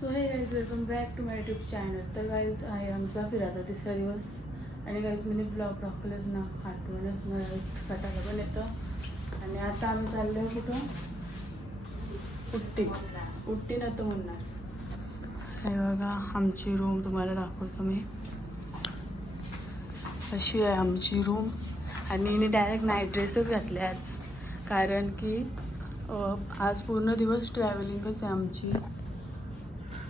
So hey guys welcome back to my YouTube channel. तर guys आहे आमचा फिरायचा तिसरा दिवस आणि गाईज मी ब्लॉग टाकलंच ना, आठवणच मला कटायला पण येतं. आणि आता आम्ही चाललो कुठं, उट्टी नव्हतं म्हणणार. हे बघा आमची रूम तुम्हाला दाखवतो मी. अशी आहे आमची रूम. आणि मी डायरेक्ट नाईट ड्रेसच घातले आज, कारण की आज पूर्ण दिवस ट्रॅव्हलिंगच आहे आमची.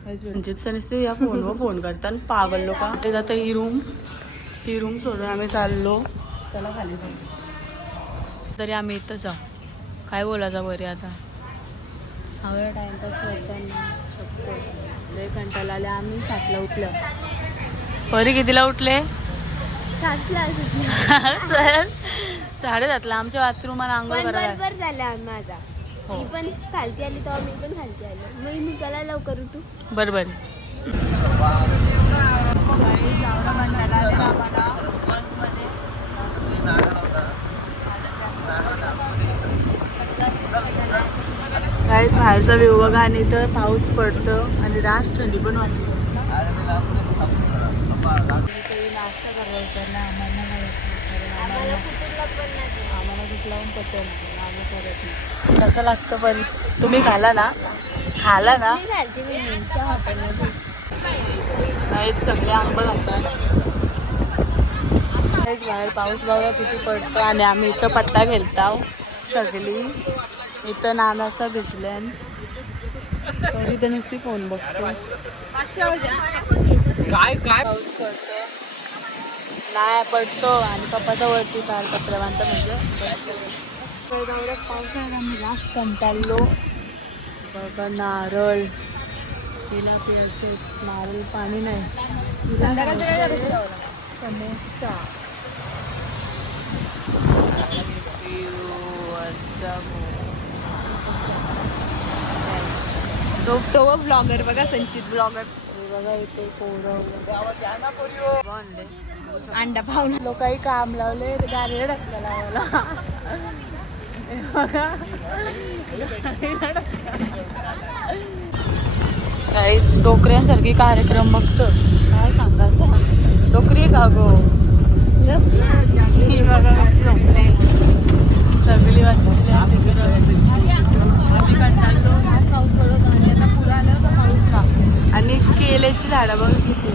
म्हणजे या फोनवर फोन करतात पागल लोक. आता ही रूम सोडून आम्ही चाललो, चला खाली जाऊ. तरी आम्ही इथं जाऊ, काय बोलायचं बरे. आता हवं टाइमपास करताना शकतो लय कंटाळा आले. आम्ही 7ला उठलं. परी कितीला उठले? 7ला. 7:30ला. आमच्या बाथरूमला आंघोळ करायला बरोबर झाला माझा. मी पण खालती आली तेव्हा मी पण खालती आले. मग मी त्याला लवकर उठू. बरोबर. काहीच बाहेरचा व्ह्यू बघा. आणि इथं पाऊस पडतो आणि रास्त थंडी पण वाजते. नाश्ता करायला होता ना आम्हाला कुठला पण पत्ता नाही. आम्ही करत नाही. कसं लागतं पण तुम्ही खाला ना नाही सगळे आंब घालतात. बाहेर पाऊस बघा किती पडतो. आणि आम्ही इथं पत्ता खेळतो सगळी. इथं नानासा भिजल्यान तरी तर नुसती फोन बघतो. काय पाऊस पडतो नाही पडतो. आणि पप्पाचा वरती कार कपडे बांधतो म्हणजे पावसाळ्यात आम्ही जास्त कंटाळलो. बघा नारळ तिला पियाचे, नारळ पाणी नाही. समोसा तो ब्लॉगर बघा, संचित ब्लॉगर. बघा इथे पोरं अंडा पाहून लोकांनी काम लावले, गाडी टाकला लावायला. काहीच डोकऱ्यांसारखी कार्यक्रम बघतो. काय सांगायचं, डोकरी का गो. सगळी वाजली आम्ही कंटाळलो. आज पाऊस पडत आणि आता पुढं आलं तर पाऊस ना. आणि केल्याची झाडं बघ किती.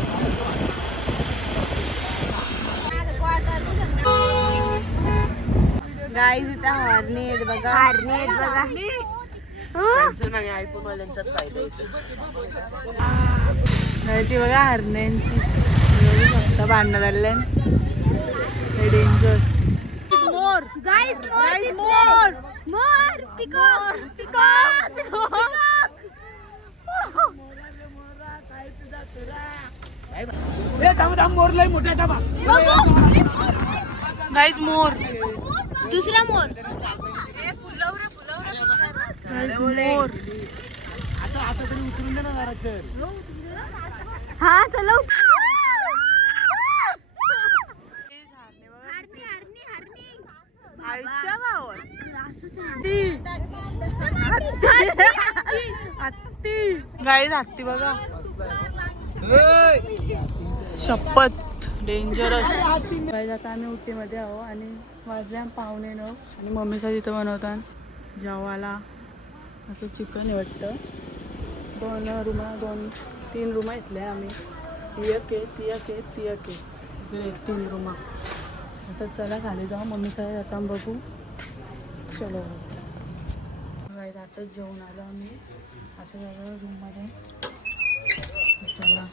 गाईज इथं हरणी आहेत बघा. हरणी आहेत बघा. आयफोनवाल्यांचाच फायदा ती बघा हरण्यांची फक्त भांडणं झाले. डेंजर. मोर गाईज मोर पिकॉक गाईज मोर. दुसरा मोर. मोर. हा चलो. गाईज हत्ती बघा. शपथ डेंजरस. गाईज आता आम्ही उटीमध्ये आहो आणि वाजल्या 8:45 आणि मम्मीचा तिथं बनवतात जेवायला असं चिकन आहे वाटतं. 2-3 रूम इथल्या आम्ही. ती एक आहे 3 रूम. आता चला खाली जाऊ. मम्मी काय आता बघू. चलो गाईज आताच जेवून आलो आम्ही. आता जाऊ रूममध्ये. चला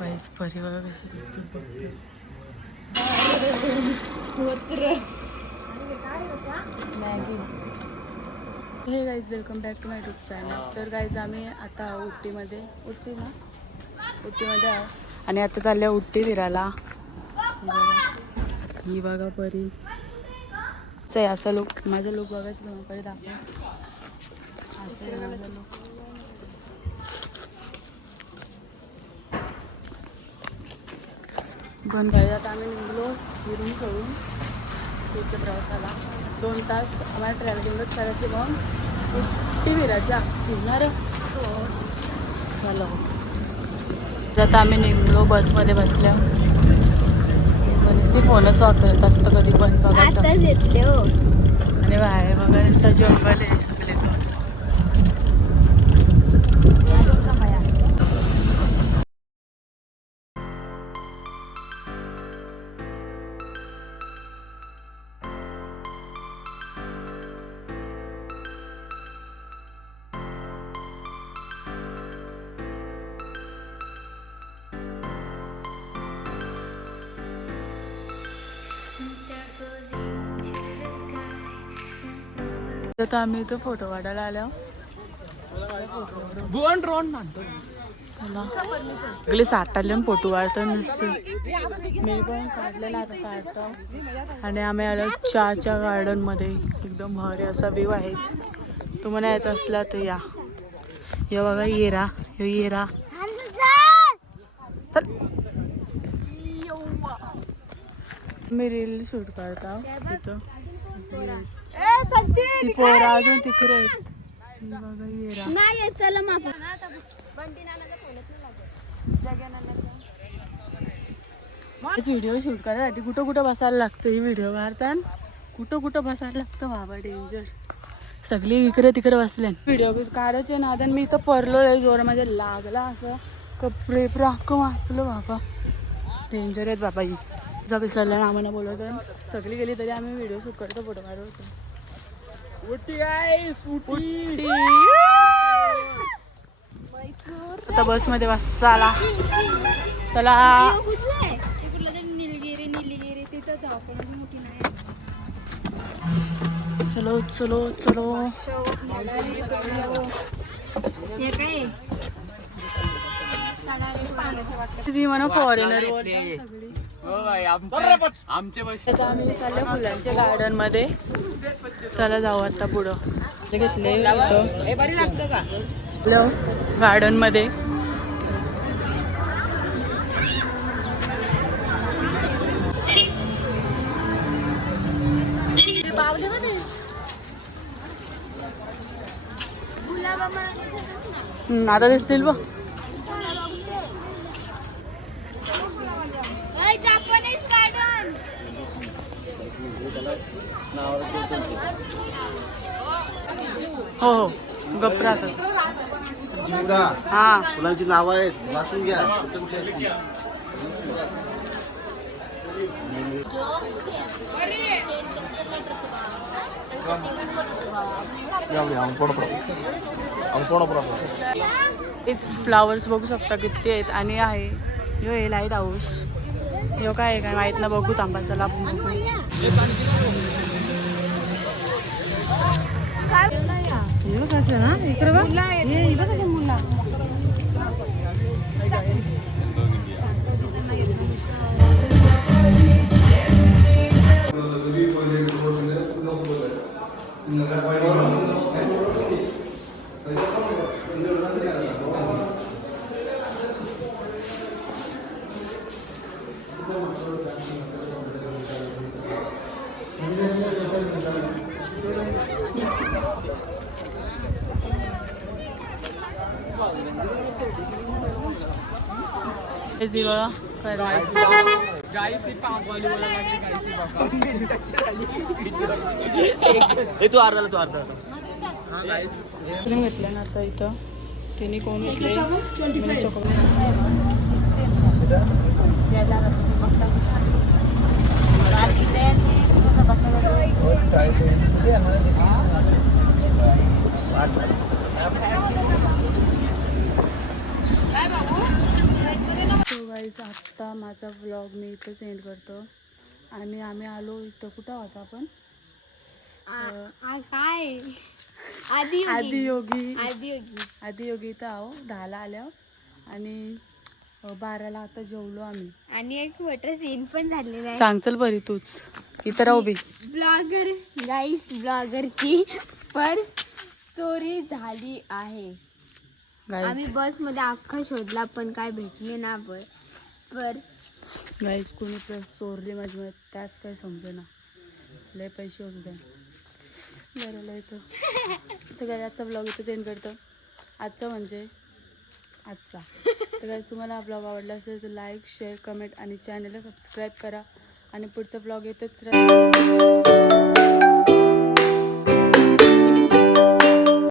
गाईज परी बघा कशी Maggi. Hey guys welcome back to my YouTube channel. तर गाईज आम्ही आता उटीमध्ये आहो आणि आता चालल्या उटी फिरायला. ही बघा परी आहे. असं लुक माझा लुक बघायचं तुम्हाला परी दाखव. असं आहे माझा लुक. पण काय आता आम्ही निघलो फिरून सोडून पुढच्या प्रवासाला. 2 तास आम्हाला ट्रॅव्हलिंगच करायची. मग उटी फिरायची फिरणार चलो आता आम्ही निघलो बसमध्ये बसल्या. नुसती फोनच वापरत असतं कधी पण बघा आताच येतले हो. आणि बाहेर बघा नुसतं जंगल आहे सगळे तो. आता आम्ही इथं फोटो काढायला आलो. सगळे साठाले फोटो काढतो नुसते. मी पण काढले ना आता काढतो. आणि आम्ही आलो चहाच्या गार्डन मध्ये. एकदम भारी असा व्ह्यू आहे. तुम्हाला यायचं असला तर या. हे बघा येरा, हे येरा. चल मी रील शूट करता तिथं. ती पोरं अजून तिकडे आहेत. बघा येरा. नाही चला माप. व्हिडिओ शूट करायसाठी कुठं कुठं बसायला लागतं. ही व्हिडिओ काढताना कुठं कुठं बसायला लागतं बाबा डेंजर. सगळी इकडे तिकडे बसले. व्हिडिओ काढायचे ना तर मी इथं परलो जोर माझ्या लागला असं कपडे राख वाचलं बाबा. डेंजर आहेत बाबा. ही जा विसरला ना आम्हाला बोलवतो. सगळी गेली तरी आम्ही व्हिडिओ शूट करतो फोटो काढतो. आता बस मध्ये बसायला चला. चलो चलो चलो. जी म्हणा फॉरेनर आता आम्ही चाललो फुलांच्या गार्डन मध्ये. चला जाऊ आता पुढं. घेतले गार्डन मध्ये. आता दिसतील बघ. हो हो गप्प राहतात. हा फुलांची नावं आहेत वाचून घ्या. इट्स फ्लावर्स बघू शकता किती आहेत. आणि आहे यो हे लाईट हाऊस. यो काय काय माहित ना. बघू थांबा चला आपण बघू. कसं ना इकडे बघ मुला. घेतलं ना आता इथं तिने कोण घेतले. आत्ता माझा व्लॉग मी इथं सेंड करतो. आणि आम्ही आलो इथं. कुठं होता आपण? काय आदियोगी इथं आहो. 10ला आल्या आणि 12ला आता जेवलो आम्ही. आणि एक मोठा सीन पण झालेला आहे. सांग चल बरी तूच. इथं राहू बी. ब्लॉगर गाईस ब्लॉगरची पर्स चोरी झाली आहे. आम्ही बस मध्ये अख्खा शोधला पण काय भेटली ना पर्स. गाईस कोणी पर्स चोरली माझी माहिती. त्याच काय समजे ना. लय पैसे होते त्या. बरं इथं काय आजचा ब्लॉग इथं सेंड करतो. आजचं म्हणजे आजचा. तर काय तुम्हाला हा ब्लॉग आवडला असेल तर लाईक शेअर कमेंट आणि चॅनलला सबस्क्राईब करा आणि पुढचा ब्लॉग येतच राहा.